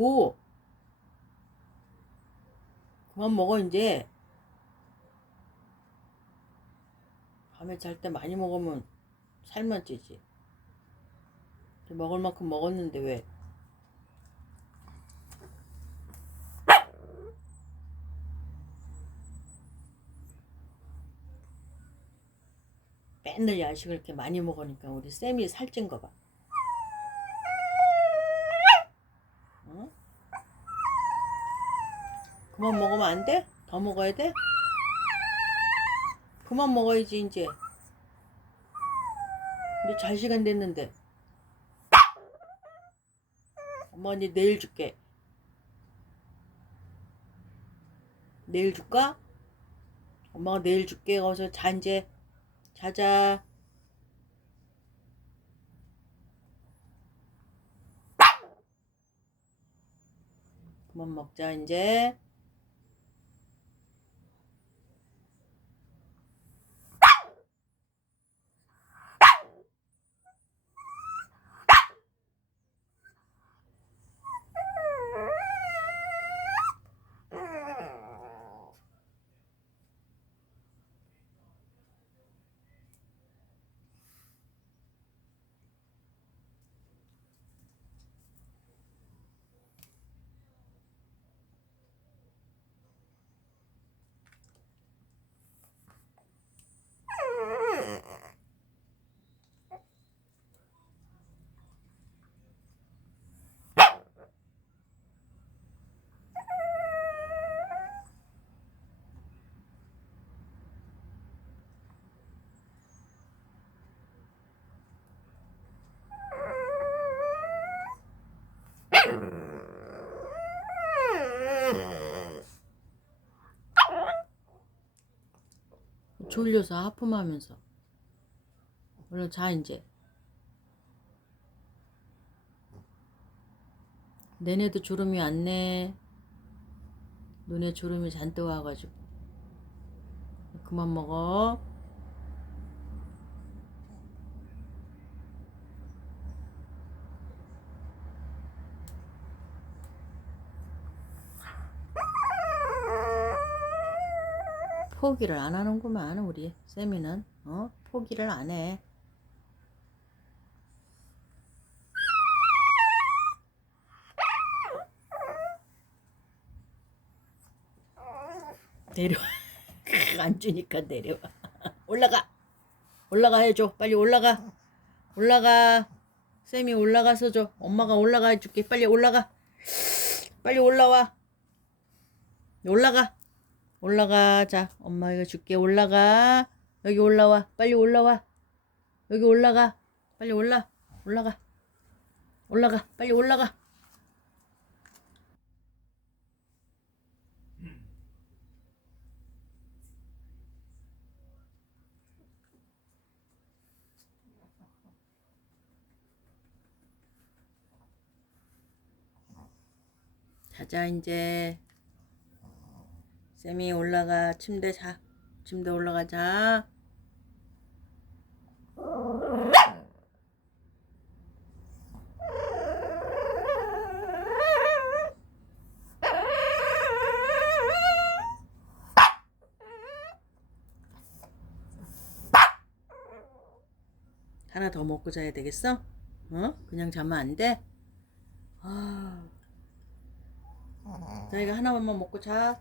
뭐? 그만 먹어 이제. 밤에 잘 때 많이 먹으면 살만 찌지. 먹을 만큼 먹었는데 왜? 맨날 야식을 이렇게 많이 먹으니까 우리 쌤이 살찐 거 봐. 그만 먹으면 안 돼? 더 먹어야 돼? 그만 먹어야지 이제. 이제 잘 시간 됐는데. 엄마 언니 내일 줄게. 내일 줄까? 엄마가 내일 줄게. 어서 자 이제. 자자. 그만 먹자 이제. 졸려서 하품하면서. 얼른 자 이제. 내내도 주름이 왔네. 눈에 주름이 잔뜩 와가지고. 그만 먹어. 포기를 안 하는구만 우리 쌤이는. 어? 포기를 안 해. 내려와 안 주니까 내려와. 올라가. 올라가 해줘. 빨리 올라가. 올라가. 쌤이 올라가서 줘. 엄마가 올라가 해줄게. 빨리 올라가. 빨리 올라와. 올라가 올라가. 자, 엄마 이거 줄게. 올라가. 여기 올라와. 빨리 올라와. 여기 올라가. 빨리 올라. 올라가. 올라가. 빨리 올라가. 자자 이제 쌤이 올라가 침대 자 침대 올라가자 하나 더 먹고 자야 되겠어? 어? 그냥 자면 안 돼? 아. 자, 이거 하나만 먹고 자.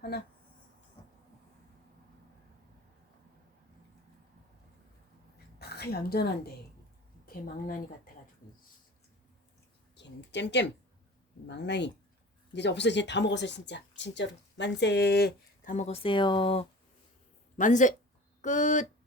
하나. 다 얌전한데. 걔 망나니 같아가지고. 걔는 잼잼. 망나니. 이제 없어. 이제 다 먹었어, 진짜. 진짜로. 만세. 다 먹었어요. 만세. 끝.